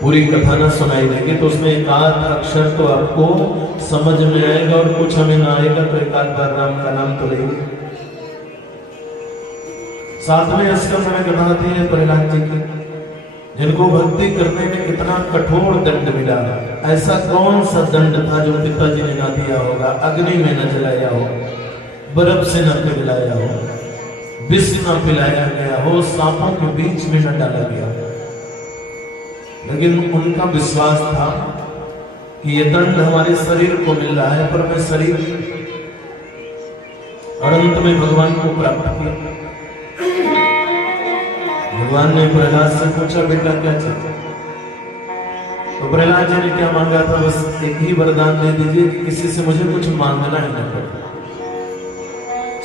पूरी कथा ना सुनाई देगी तो उसमें एक आध अक्षर तो आपको समझ में आएगा और कुछ हमें ना आएगा तो एक आध बार राम का नाम तो लेंगे। 7वें स्कंद में कथा आती है प्रहलाद जी की, जिनको भक्ति करने में कितना कठोर दंड मिला। ऐसा कौन सा दंड था जो पिताजी ने ना दिया होगा, अग्नि में न जलाया हो, बर्फ से न पिघलाया हो, विष न पिलाया गया हो, सांपों के बीच में न डाला गया हो। लेकिन उनका विश्वास था कि ये दंड हमारे शरीर को मिल रहा है, पर मैं शरीर और अंत में भगवान को प्राप्त किया। भगवान ने प्रहलाद से पूछा, बेटा क्या चाहिए? तो प्रहलाद जी ने क्या मांगा था? बस एक ही वरदान दे दीजिए कि किसी से मुझे कुछ मांगना ही न पड़े,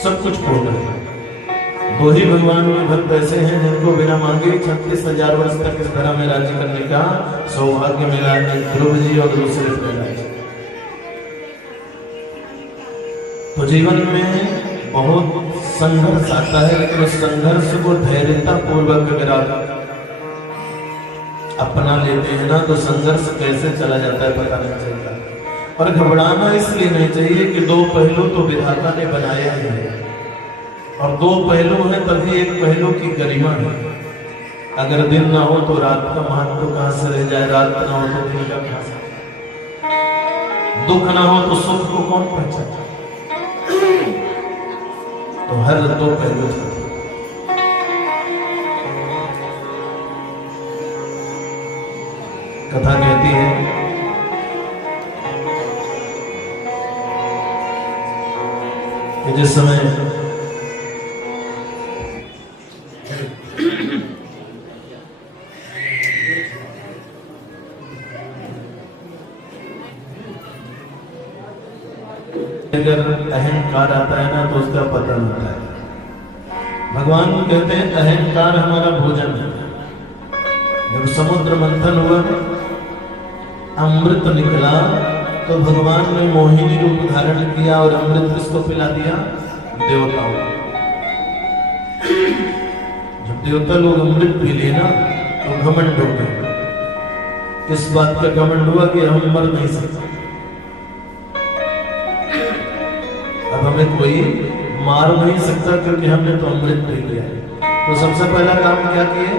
सब कुछ पूर्ण है। दो ही भगवान के भक्त ऐसे हैं जिनको बिना मांगे 36,000 वर्ष तक इस धरा में राज्य करने का सौभाग्य मिला है, ध्रुव जी और दूसरे प्रहलाद जी। तो जीवन में बहुत संघर्ष आता है, लेकिन उस संघर्ष को धैर्यता पूर्वक अगर आप अपना लेते हैं ना तो संघर्ष कैसे चला जाता है पता नहीं चलता। और घबराना इसलिए नहीं चाहिए कि दो पहलू तो विधाता ने बनाया ही है, और दो पहलू हैं तभी एक पहलू की गरिमा है। अगर दिन ना हो तो रात का महत्व कहां से रह जाए, रात ना हो तो दिन का कहां से, दुख ना हो तो सुख को कौन पहचाने। तो हर दो पहलू थे। कथा कहती है कि जिस समय अगर अहंकार आता है ना तो उसका पतन होता है। भगवान कहते हैं अहंकार हमारा भोजन है। जब समुद्र मंथन हुआ, अमृत निकला, तो भगवान ने मोहिनी रूप धारण किया और अमृत किसको पिला दिया? देवताओं। जब देवता लोग अमृत पी लिए ना तो घमंड हो गए। किस बात का घमंड हुआ? कि हम मर नहीं सकते, अब हमें कोई मार नहीं सकता क्योंकि हमने तो अमृत पी लिया। तो सबसे पहला काम क्या किए?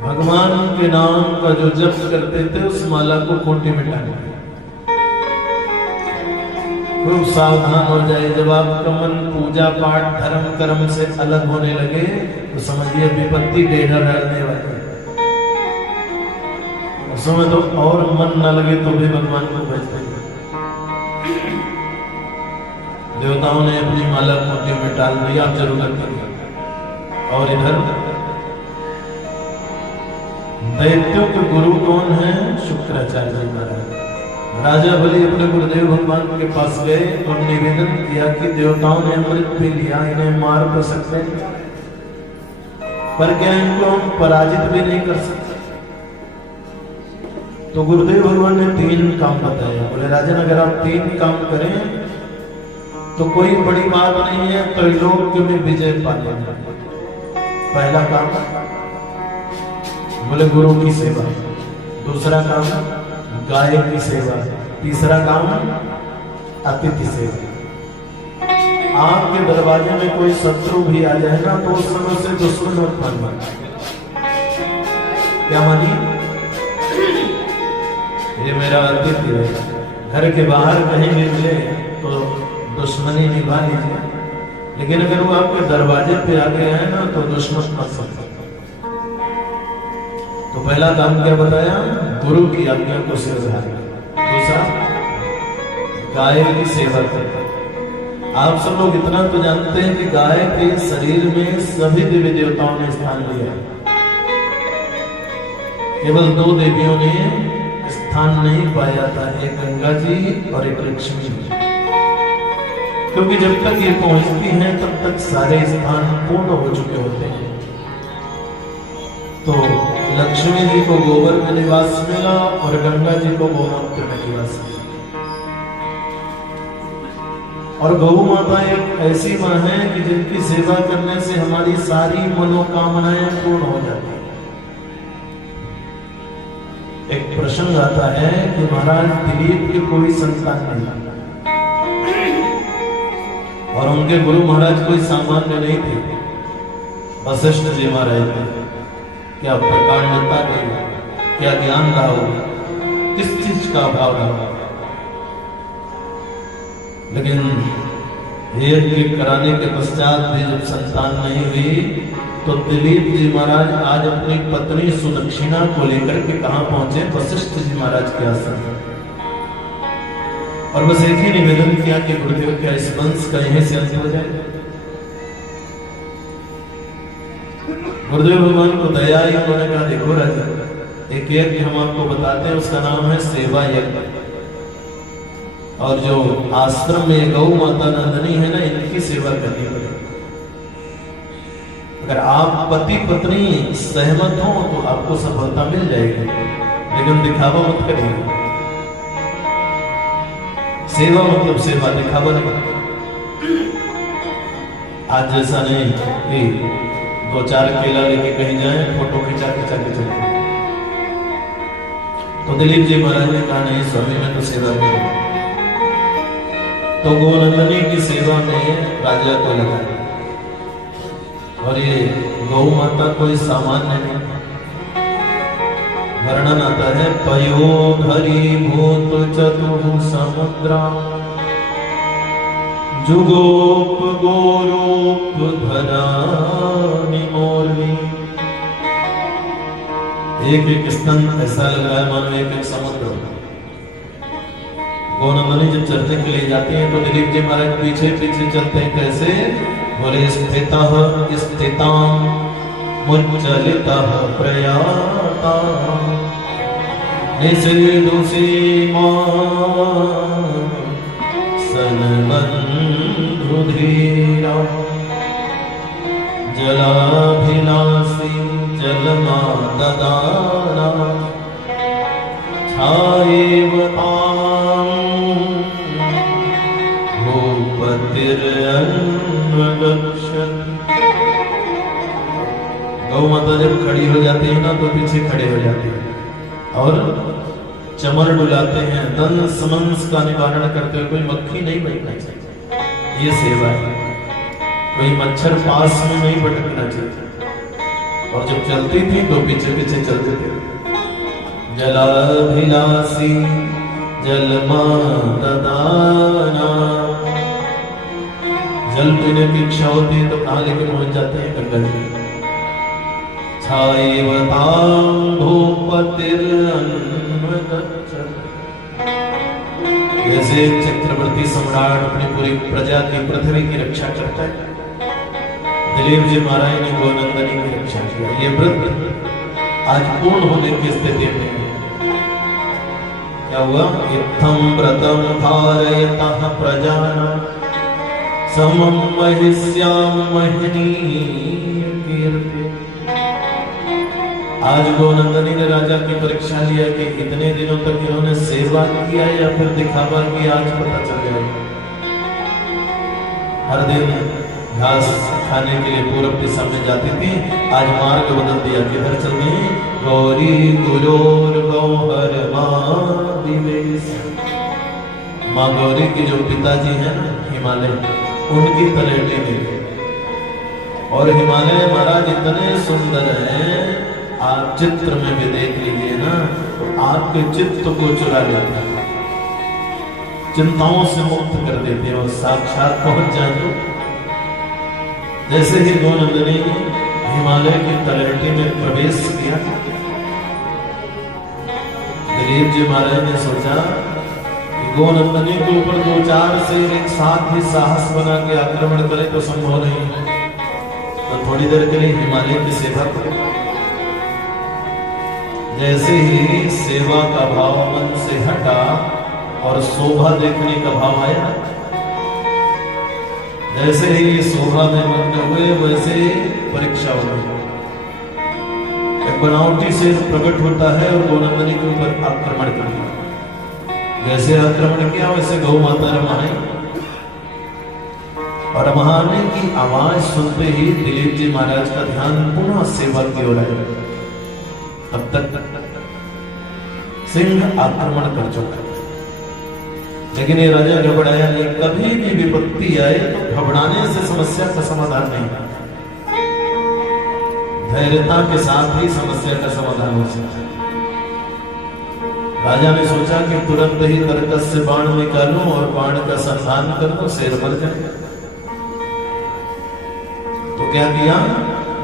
भगवान के नाम का जो जप करते थे उस माला को कोटि में डाल दिया। खूब सावधान हो जाए। जब आपका मन पूजा पाठ धर्म कर्म से अलग होने लगे तो समझिए विपत्ति डेरा डालने वाली। उस समय तो और मन न लगे तो भी भगवान को बचते। देवताओं ने अपनी माला कोटि में डाल दिया, जरूरत नहीं। और इधर दैत्यों के गुरु कौन है? शुक्राचार्य जी महाराज। राजा बलि अपने गुरुदेव भगवान के पास गए और निवेदन किया कि देवताओं ने अमृत पी लिया, इन्हें मार तो सकते हैं, पर क्या इनको हम पराजित भी नहीं कर सकते? तो गुरुदेव भगवान ने 3 काम बताया। बोले राजन, अगर आप 3 काम करें तो कोई बड़ी बात नहीं है, त्रैलोक्य में विजय पा लेना। पहला काम बोले गुरु की सेवा, दूसरा काम गाय की सेवा, तीसरा काम अतिथि सेवा। आपके दरवाजे में कोई शत्रु भी आ जाए ना तो उस समय से दुश्मन मत मानना। क्या मानिए? ये मेरा अतिथि है, घर के बाहर कहीं भी मिले तो दुश्मनी निभा लीजिए, लेकिन अगर वो आपके दरवाजे पे आ गया है ना तो दुश्मन मत समझो। तो पहला काम क्या बताया? गुरु की आज्ञा को सिर उठाना। दूसरा गाय की सेवा करना। आप सब लोग इतना तो जानते हैं कि गाय के शरीर में सभी देवी देवताओं ने स्थान लिया, केवल 2 देवियों ने स्थान नहीं पाया था, एक गंगा जी और एक लक्ष्मी जी। क्योंकि जब तक ये पहुंचती हैं तब तक सारे स्थान पूर्ण हो चुके होते हैं। तो लक्ष्मी जी को गोबर में निवास मिला और गंगा जी को गोमूत्र में निवास मिला। और गौ माता एक ऐसी माँ है कि जिनकी सेवा करने से हमारी सारी मनोकामनाएं पूर्ण हो जाती हैं। एक प्रसंग आता है कि महाराज दिलीप के कोई संतान नहीं और उनके गुरु महाराज कोई सामान्य नहीं थे, वशिष्ठ जी महाराज थे। क्या प्रकांडता रही, क्या ज्ञान रहा होगा, किस चीज का अभाव रहा। लेकिन यज्ञ कराने के पश्चात भी जब संतान नहीं हुई तो दिलीप जी महाराज आज अपनी पत्नी सुदक्षिणा को लेकर के कहां पहुंचे? वशिष्ठ जी महाराज के आश्रम। और बस एक ही निवेदन किया कि गुरुदेव क्या इस वंश का यहीं से अंत हो जाए। गुरुदेव भगवान को दया आई, उन्होंने कहा देखो राजा, एक यज्ञ हम आपको बताते हैं, उसका नाम है सेवा यज्ञ। और जो आश्रम में गौ माता नंदनी है ना, इनकी सेवा करनी पड़ेगी। अगर आप पति पत्नी सहमत हो तो आपको सफलता मिल जाएगी, लेकिन दिखावा मत करिए। सेवा मतलब सेवा, दिखावा नहीं। आज जैसा नहीं कि 2-4 केला लेके कहीं जाए, फोटो खिंचा के चले। तो दिलीप जी महाराज ने कहा नहीं स्वामी, मैं तो सेवा करूंगा। तो गोनंदनी की सेवा में राजा को लगा। और ये गौ माता कोई सामान्य नहीं। वर्णन आता है पयोधरी भूत चतुः समुद्रा जुगोप गोरूप धरा निमोरवी। एक स्तन ऐसा लग रहा है मानो एक समुद्र। गोनंदनी जब चलने के लिए जाती हैं तो दिलीप जी महाराज पीछे पीछे चलते हैं। कैसे? बोले स्थितः स्थितां मुच्चलितः प्रयाता निषेधु सीमा सनबन्धु धीरा जलाभिलाषी जलमा ददाना छायेवतां गौ माता जब खड़ी हो जाती है ना तो पीछे खड़े हो जाती है और चमर डुलाते हैं, दंस समंस का निवारण करते हुए। कोई मक्खी नहीं बैठना चाहिए, ये सेवा है। कोई मच्छर पास में नहीं भटकना चाहिए। और जब चलती थी तो पीछे पीछे चलते थे। जलाभिलाषी जलमा ददाना, जल पीने की इच्छा होती है तो कहां लेके पहुंच जाते हैं? गंगा जी। जैसे चक्रवर्ती सम्राट अपनी पूरी प्रजा की पृथ्वी की रक्षा करता है, दिलीप जी महाराज ने गोनंदनी की रक्षा किया। ये व्रत आज पूर्ण होने की स्थिति में क्या हुआ? इत्थं व्रतं धारयतः प्रजानां समं महिष्यां महिनीं कीर्ति। आज गोनंदनी ने राजा की परीक्षा लिया कि इतने दिनों तक इन्होंने सेवा किया या फिर दिखावा किया, आज पता चल गया। हर दिन घास खाने के लिए पूरब दिशा में जाती थी, आज मार्ग बदल दिया। किधर चल रही? गौरी गुरोर गौहर माँ विवेश। माँ गौरी के जो पिताजी हैं ना हिमालय, उनकी तलेटी में। और हिमालय महाराज इतने सुंदर हैं, आप चित्र में भी देख लीजिए ना तो आपके चित्त को चुरा लेते हैं, चिंताओं से मुक्त कर देते हैं और साक्षात पहुंच जाए। तो जैसे ही गोनंदनी हिमालय की तलहटी में प्रवेश किया, दिलीप जी महाराज ने सोचा कि गोनंदनी के ऊपर 2-4 से एक साथ ही साहस बना के आक्रमण करे तो संभव नहीं है, तो थोड़ी देर के लिए हिमालय की सेवा करें। जैसे ही सेवा का भाव मन से हटा और शोभा देखने का भाव आया, जैसे ही शोभा में मग्न हुए वैसे परीक्षा हो गई। एक बनावटी से प्रकट होता है और गोनंदनी के ऊपर आक्रमण किया। जैसे आक्रमण किया वैसे गौ माता रमाई, और रमाने की आवाज सुनते ही दिलीप जी महाराज का ध्यान पुनः सेवा की ओर आया। अब तक सिंह आक्रमण कर चुका, लेकिन ये राजा घबराया नहीं। कभी भी विपत्ति आए तो घबराने से समस्या का समाधान नहीं, धैर्यता के साथ ही समस्या का समाधान हो सकता है। राजा ने सोचा कि तुरंत ही तरकस से बाण निकालूं और बाण का संधान कर दूं, शेर मर जाए। तो क्या किया,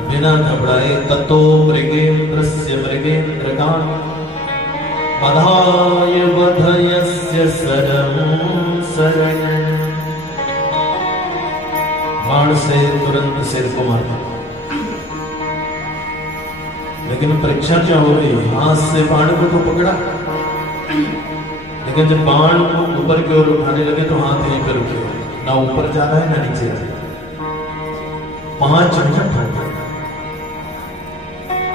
बिना घबराए ततो मृगेन्द्रस्य मृगेन्द्रगान बधाय बधयस्य सरम शरणं, बाण से तुरंत शेर को मार दिया। लेकिन परीक्षा क्या हो गई, हाथ से बाण को तो पकड़ा, लेकिन जब बाण को ऊपर की ओर उठाने लगे तो हाथ यहीं पर रुके, ना ऊपर जा रहा है ना नीचे जा रहा है। 5 मिनट हो गए।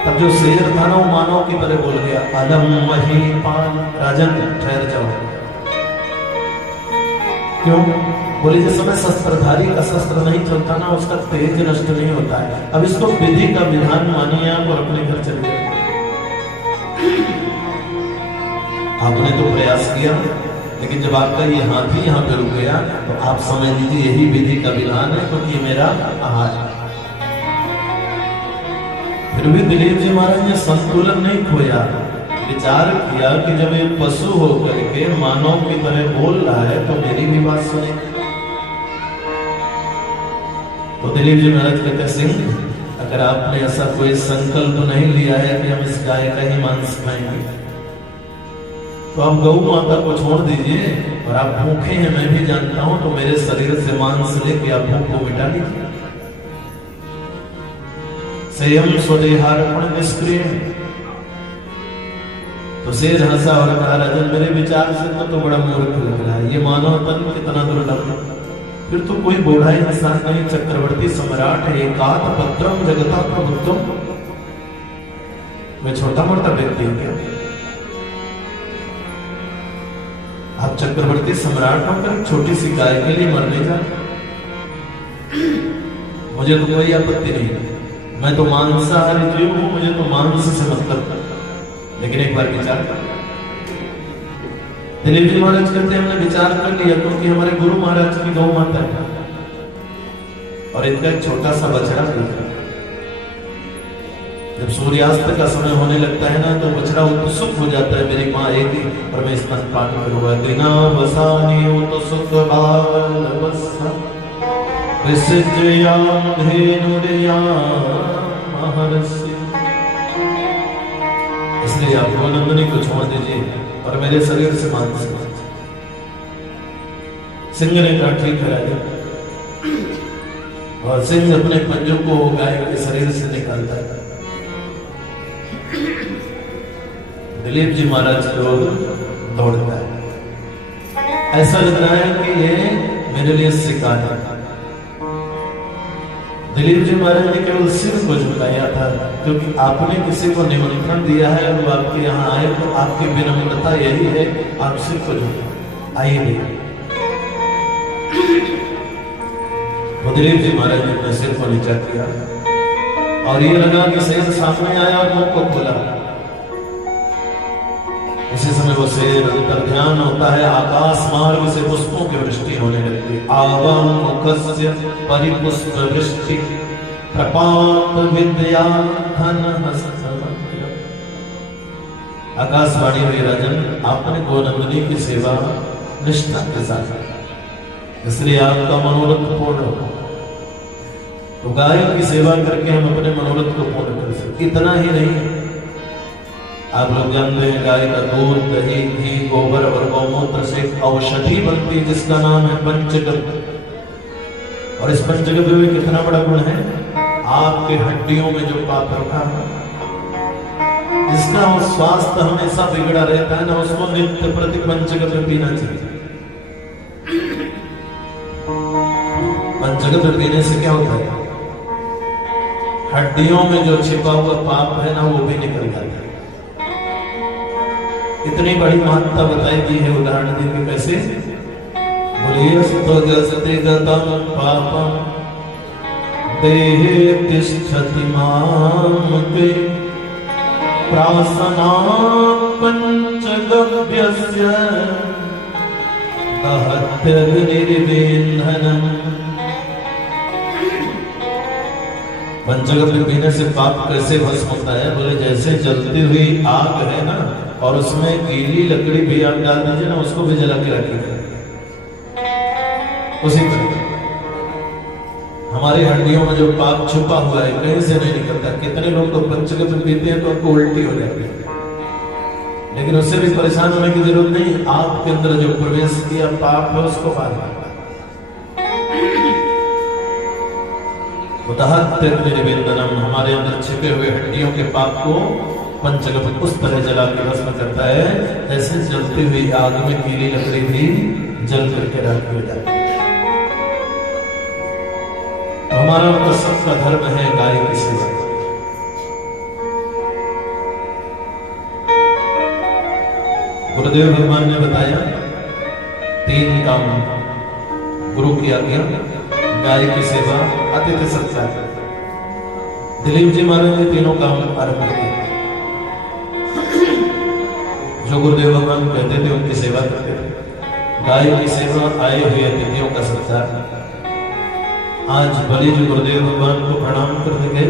तब जो शेर था ना वो मानव की तरह बोल गया, अलम महीपाल, राजन ठहर जाओ। क्यों? बोले जिस समय शस्त्रधारी का शस्त्र नहीं चलता ना, उसका तेज नष्ट नहीं होता है। अब इसको विधि का विधान मानिए आप और अपने घर चले जाए। आपने तो प्रयास किया, लेकिन जब आपका ये हाथी यहाँ पे रुक गया तो आप समझ लीजिए यही विधि का विधान है, क्योंकि तो मेरा आहार है। फिर भी दिलीप जी महाराज ने संतुलन नहीं खोया, विचार किया कि जब एक पशु होकर के मानव की तरह बोल रहा है तो मेरी भी बात सुने। तो दिलीप जी महाराज कहते, सिंह अगर आपने ऐसा कोई संकल्प नहीं लिया है कि हम इस गाय का ही मांस खाएंगे, तो आप गौ माता को छोड़ दीजिए, और आप भूखे हैं मैं भी जानता हूं, तो मेरे शरीर से मांस लेके आप भूख को मिटा लीजिए। संयम स्वदेहार्पण निष्क्रिय। तो शेर हंसा और कहा, राजन मेरे विचार से तो बड़ा मूर्ख लग रहा है, ये मानव तन कितना दुर्लभ है। फिर तो कोई बूढ़ा इंसान नहीं, चक्रवर्ती सम्राट है, एकात पत्रम जगता प्रभुत्वम, मैं छोटा मोटा व्यक्ति हूं क्या? आप चक्रवर्ती सम्राट होकर छोटी सी गाय के लिए मरने जा, मुझे तो कोई आपत्ति नहीं, मैं तो मांसाहारी जीव हूं, मुझे तो मांस से मतलब। लेकिन एक बार विचार कर, दिलीप जी महाराज कहते हैं हमने विचार कर लिया, क्योंकि हमारे गुरु महाराज की गौ माता है और इनका एक छोटा सा बछड़ा भी है। जब सूर्यास्त का समय होने लगता है ना, तो बछड़ा उत्सुक हो जाता है, मेरी माँ आएगी और मैं स्तनपान करूंगा। दिना वसानी उत्सुक बाल वसा विसृज्याम धेनुर्याम महर्षि। इसलिए आप गोनंदनी को छोड़ दीजिए और मेरे शरीर से मांस। सिंह ने कहा ठीक है राजा, और सिंह अपने पंजों को गाय के शरीर से निकालता है। दिलीप जी महाराज को दौड़ता है, ऐसा लग रहा है कि ये मेरे लिए शिकार है। दिलीप जी महाराज ने केवल सिर को झुकाया था, क्योंकि आपने किसी को निमंत्रण दिया है और वो आपके यहाँ आए, तो आपकी विनम्रता यही है, आप सिर को झुकाए आइए। वो दिलीप जी महाराज ने अपने सिर को नीचा किया और ये लगा कि शेर सामने आया और मुंह को खोला। उसी समय वो शेर अंतर्ध्यान होता है, आकाश मार्ग से पुष्पों की वृष्टि होने लगती है। आवम मुखस्य परिपुष्प वृष्टि प्रपात विद्या धन हस्त। आकाशवाणी हुई, राजन आपने गोनंदनी की सेवा निष्ठा के साथ, इसलिए आपका मनोरथ पूर्ण हो। तो गाय की सेवा करके हम अपने मनोरथ को पूर्ण कर सकते। इतना ही नहीं, आप लोग जानते हैं गाय का दूध, दही, घी, गोबर और गौमूत्र से औषधि बनती है जिसका नाम है पंचगव्य। और इस पंचगव्य में कितना बड़ा गुण है, आपके हड्डियों में जो पाप रखा है, जिसका स्वास्थ्य हमेशा बिगड़ा रहता है ना, उसको नित्य प्रति पंचगव्य पीना चाहिए। पंचगव्य पीने से क्या होता है, हड्डियों में जो छिपा हुआ पाप है ना, वो भी निकल जाता है। इतनी बड़ी महत्ता बताई गई है, उदाहरण देंगे कैसे। बोलिए स्वगस्ते गतम पापम देहे तिष्ठति माम के प्रासना पंचगव्य पंचगव्यस्य अहत्यग्निर्वेन्धनम्। पंचगव्य पीने से पाप कैसे भस्म होता है? बोले जैसे जलती हुई आग है ना, और उसमें गीली लकड़ी भी आप डाल दीजिए ना, उसको भी जला के रखिएगा, उसी तरह हमारी हड्डियों में जो पाप छुपा हुआ है कहीं से नहीं निकलता। कितने लोग तो पंचगव्य पीते हैं तो उनको उल्टी हो जाती है, लेकिन उससे भी परेशान होने की जरूरत नहीं। आपके अंदर जो प्रवेश किया पाप है उसको बाहर निकालना। निवेदनम, हमारे अंदर छिपे हुए हड्डियों के पाप को पंचगव्य उस तरह जला के भस्म करता है जैसे जलती हुई आग में गीली लकड़ी भी जल करके राख हो जाती है। हमारा तो सबका धर्म है गाय की सेवा। गुरुदेव भगवान ने बताया 3 काम, गुरु की आज्ञा, गाय की सेवा, अतिथि सत्कार। दिलीप जी महाराज ने तीनों काम आरंभ किए। जो गुरुदेव भगवान कहते थे उनकी सेवा करते थे। गाय की सेवा, आए हुए अतिथियों का सत्कार। आज बलि जो गुरुदेव भगवान को प्रणाम करने गए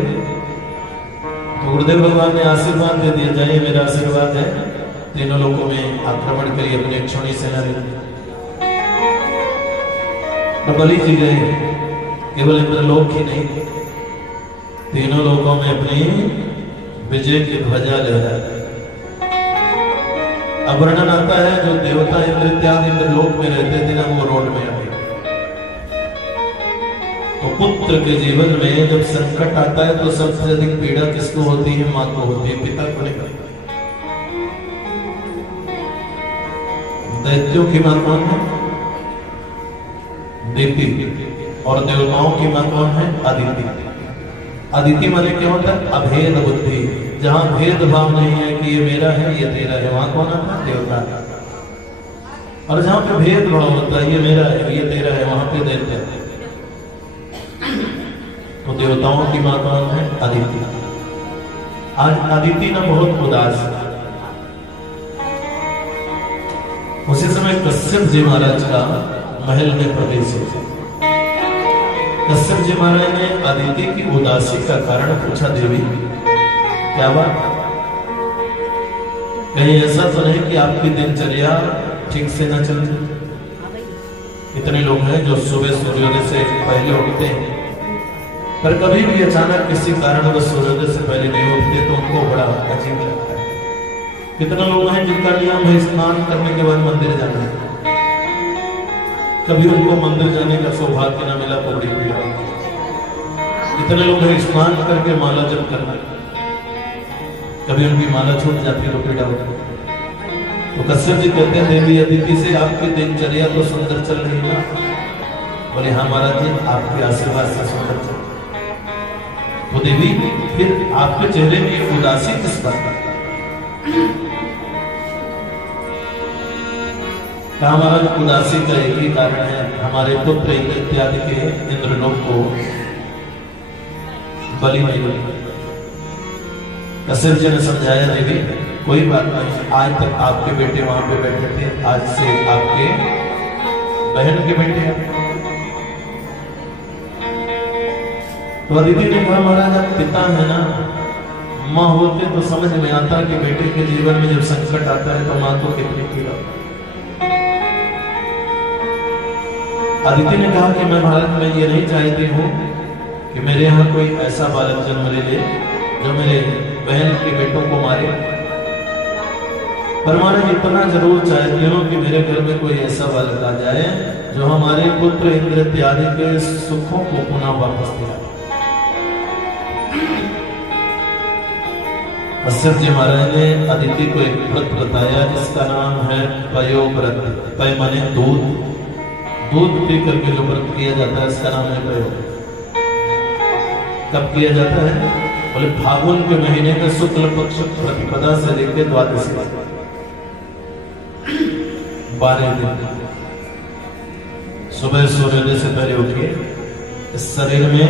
तो गुरुदेव भगवान ने आशीर्वाद दे दिया, जाइए मेरा आशीर्वाद है, तीनों लोगों में आक्रमण करिए अपनी क्षणी सेना ले। तो बलि जी गए, केवल इंद्रलोक ही नहीं, तीनों लोगों में अपनी विजय की ध्वजा लहराई। अब वर्णन आता है जो देवता इंद्र इत्यादि इंद्रलोक में रहते थे ना, वो रोड में आ गए। तो पुत्र के जीवन में जब संकट आता है तो सबसे अधिक पीड़ा किसको होती है? मां को होती है, पिता को नहीं। दैत्यों की मां कौन है? देवी। और देवताओं की मां कौन है? अदिति। अदिति माने क्या होता है? अभेद बुद्धि। जहां भेदभाव नहीं है कि ये मेरा है ये तेरा है, वहां कौन आता है? देवता। और जहां पे भेदभाव होता है ये मेरा है ये तेरा है, वहां पे दैत्य। तो देवताओं की मां कौन है? अदिति। आज अदिति ना बहुत उदास है। उसी समय कश्यप जी महाराज का महल में प्रवेश हुआ। कश्यप जी महाराज ने अदिति की उदासी का कारण पूछा, देवी क्या बात? कहीं ऐसा तो नहीं कि आपकी दिनचर्या ठीक से न चल रही? इतने लोग हैं जो सुबह सूर्योदय से पहले उठते हैं, पर कभी भी अचानक किसी कारण वो सूर्योदय से पहले नहीं उठते तो उनको बड़ा अजीब लगता है। कितने लोग हैं जिनका नियम है स्नान करने के बाद मंदिर जाना है, कभी उनको मंदिर जाने का सौभाग्य न मिला तो बड़ी पीड़ा। इतने लोग हैं स्नान करके माला जप करना, कभी उनकी माला छूट जाती है तो पीड़ा होती है। तो कश्यप जी कहते हैं, देवी अदिति से आपकी दिनचर्या तो सुंदर चल रही है ना? बोले हाँ महाराज जी, आपके आशीर्वाद से सुंदर चल। तो देवी फिर आपके चेहरे में उदासी किस बात का? कहा महाराज उदासी का एक ही कारण है, हमारे पुत्र इत्यादि के इंद्रलोक को बलि नहीं मिला। कश्यप जी ने समझाया, देवी कोई बात नहीं, आज तक आपके बेटे वहां पे बैठे थे, आज से आपके बहन के बेटे हैं। तो अदिति ने कहा, महाराज आप पिता है ना, माँ होते तो समझ में आता कि बेटे के जीवन में जब संकट आता है तो माँ को कितनी पीड़ा। अदिति ने कहा कि मैं महाराज मैं ये नहीं चाहती हूँ कि मेरे यहाँ कोई ऐसा बालक जन्म ले ले जो मेरे बहन के बेटों को मारे, पर महाराज इतना जरूर चाहती हूँ कि मेरे घर में कोई ऐसा बालक आ जाए जो हमारे पुत्र इंद्र इत्यादि के सुखों को पुनः वापस दिलाए। कश्यप जी महाराज ने अदिति को एक व्रत बताया जिसका नाम है पयो व्रत। पय माने दूध, दूध पी करके जो व्रत किया जाता है इसका नाम है पयो। कब किया जाता है? बोले फागुन के महीने में शुक्ल पक्ष प्रतिपदा से लेकर द्वादशी 12 दिन सुबह सूर्योदय से पहले उठिए, इस शरीर में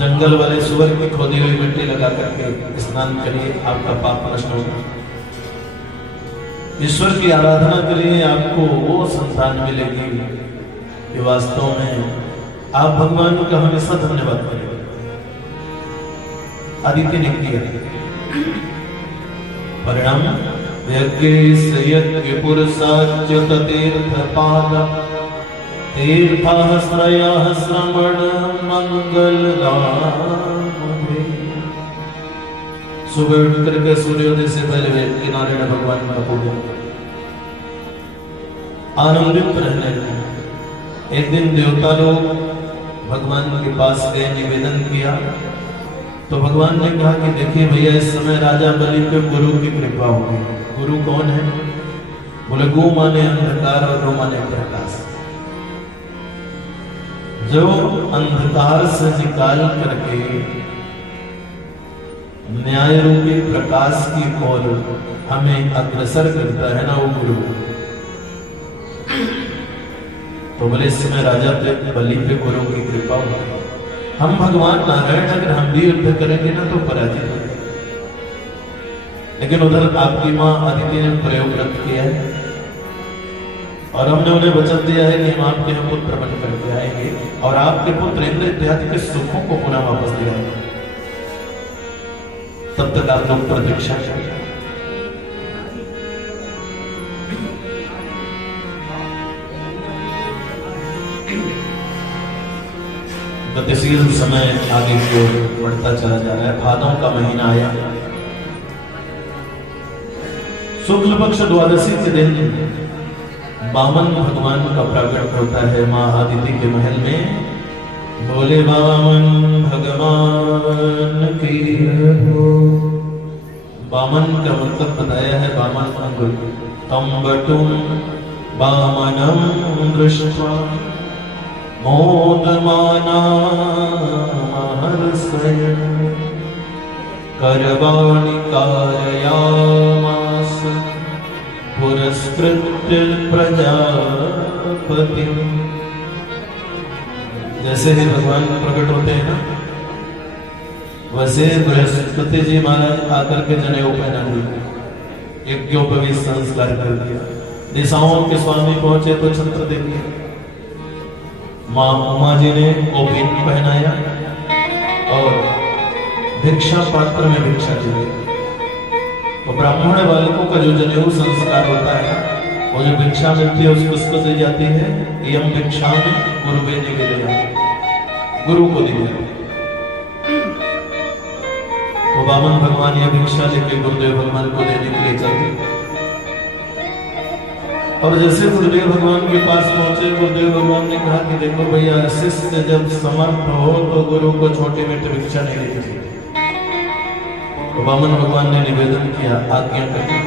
जंगल वाले सुअर की खोदी हुई मिट्टी लगा करके स्नान करिए, आपका पाप नष्ट होगा। ईश्वर की आराधना के लिए आपको वो संतान मिलेगी कि वास्तव में आप भगवान का हमेशा धन्यवाद करेंगे। आदित्य ने किया परिणाम यज्ञ पुरुषाच्युत तीर्थपाद तीर्थाश्रयः श्रवण मंगलदाम। सुबह उठ करके सूर्योदय से पहले वे किनारे भगवान का पूजन आनंदित रहने लगे। एक दिन देवता लोग भगवान के पास गए, निवेदन किया तो भगवान ने कहा कि देखिए भैया, इस समय राजा बलि पे गुरु की कृपा होगी। गुरु कौन है? बोले गु माने अंधकार और रो माने प्रकाश। जो अंधकार से निकाल करके न्याय रूपी प्रकाश की ओर हमें अग्रसर करता है ना, वो गुरु। तो बोले इस समय राजा पे बलि पे गुरु की कृपा होगी। हम भगवान नारायण अगर हम भी युद्ध करेंगे ना तो पराजित होंगे। लेकिन उधर आपकी मां अदिति ने प्रयोग रख किया है और हमने उन्हें वचन दिया है कि हम आपके यहाँ पुत्र बन करके आएंगे और आपके पुत्र इंद्र इत्यादि के सुखों को पुनः वापस दिलाएंगे। तब तक आप लोग प्रतीक्षा करें। गतिशील समय आगे की ओर बढ़ता चला जा रहा है। भादों का महीना आया। शुक्ल पक्ष द्वादशी के दिन वामन भगवान का प्रकट होता है मां आदिति के महल में। बोले वामन भगवान की हो। वामन का मतलब बताया है वामन अंगुल। तम बटुम वामनम दृष्ट्वा मोदमाना महर्षय करवाणि कारयामास पुरस्कृत्य प्रजापति। जैसे ही भगवान प्रकट होते हैं ना, वैसे बृहस्पति जी महाराज आकर के जनेऊ पहना दिए, यज्ञोपवीत संस्कार कर दिया। दिशाओं के स्वामी पहुंचे तो छत्र दे दिया। मां उमा जी ने गोपीन पहनाया और भिक्षा पात्र में भिक्षा दी गई। तो ब्राह्मण बालकों का जो जनेऊ संस्कार होता है, वो जो भिक्षा मिलती है उसको दी जाती है। यम भिक्षा में गुरु बेने के लिए गुरु को दी जाती है। तो वामन भगवान यह भिक्षा लेके गुरुदेव भगवान को देने के लिए चलते। और जैसे गुरुदेव भगवान के पास पहुंचे, गुरुदेव भगवान ने कहा कि देखो भैया, शिष्य जब समर्थ हो तो गुरु को छोटी मोटी भिक्षा नहीं देनी चाहिए। तो वामन भगवान ने निवेदन किया, आज्ञा करके।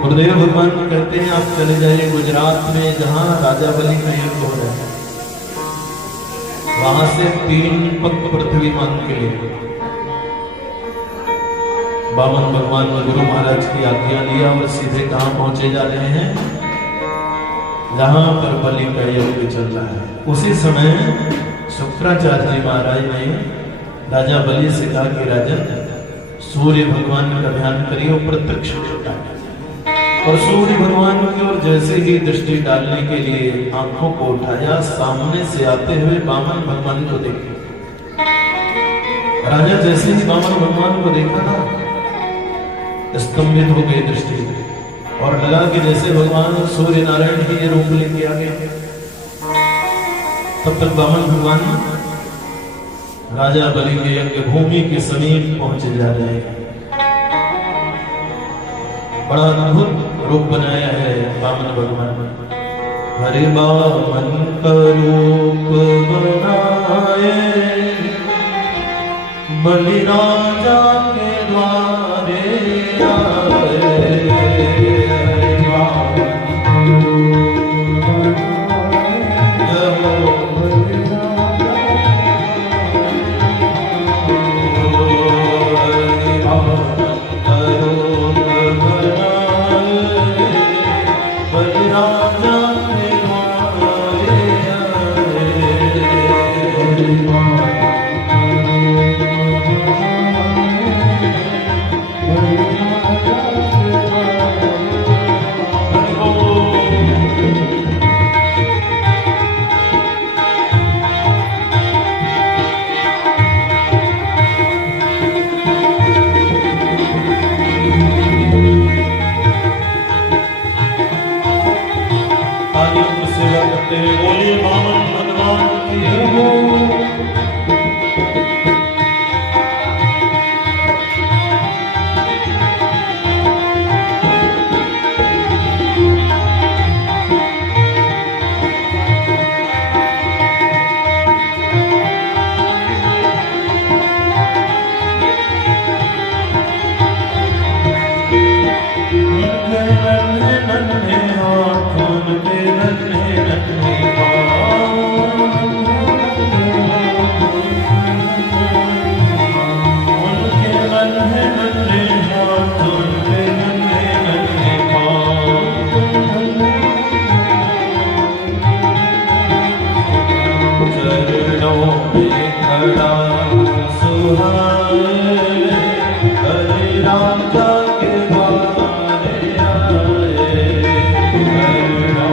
गुरुदेव भगवान कहते हैं आप चले जाइए गुजरात में, जहां राजा बलि का युद्ध हो रहा है, वहां से 3 पग पृथ्वी मांग के लिए। वामन भगवान ने गुरु महाराज की आज्ञा लिया और सीधे कहां पहुंचे जा रहे हैं? जहां पर बलि का यज्ञ चल रहा है। उसी समय शुक्राचार्य जी महाराज ने राजा बलि से कहा कि राजन, सूर्य भगवान का ध्यान करिए, प्रत्यक्ष होता है। और सूर्य भगवान की ओर जैसे ही दृष्टि डालने के लिए आंखों को उठाया, सामने से आते हुए वामन भगवान को देखा। राजा जैसे ही वामन भगवान को देखा ना, स्तंभित हो गई दृष्टि और लगा कि जैसे भगवान सूर्य नारायण ही ये रूप लेके आ गए। तब तक वामन भगवान राजा बलि के यज्ञ भूमि के समीप पहुंचे जा रहे हैं। बड़ा अद्भुत रूप बनाया है वामन भगवान। हरे वामन का रूप बनाए बलि राजा के द्वारे आए। बलिराम जाके बारे आए, करुणा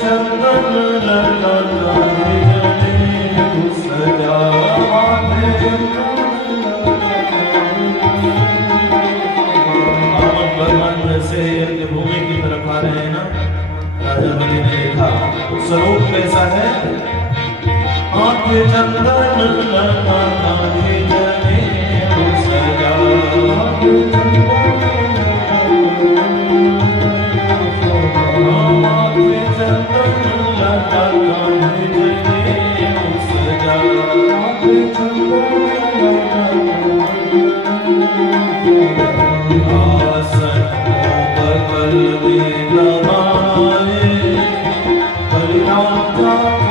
चंदन लगाए जने सजा, भगवान से यज्ञ भूमि की तरफ आ रहे हैं ना। राजा बलि ने देखा स्वरूप कैसा है, आंख चंदन लगाए जने सजा, बलिराम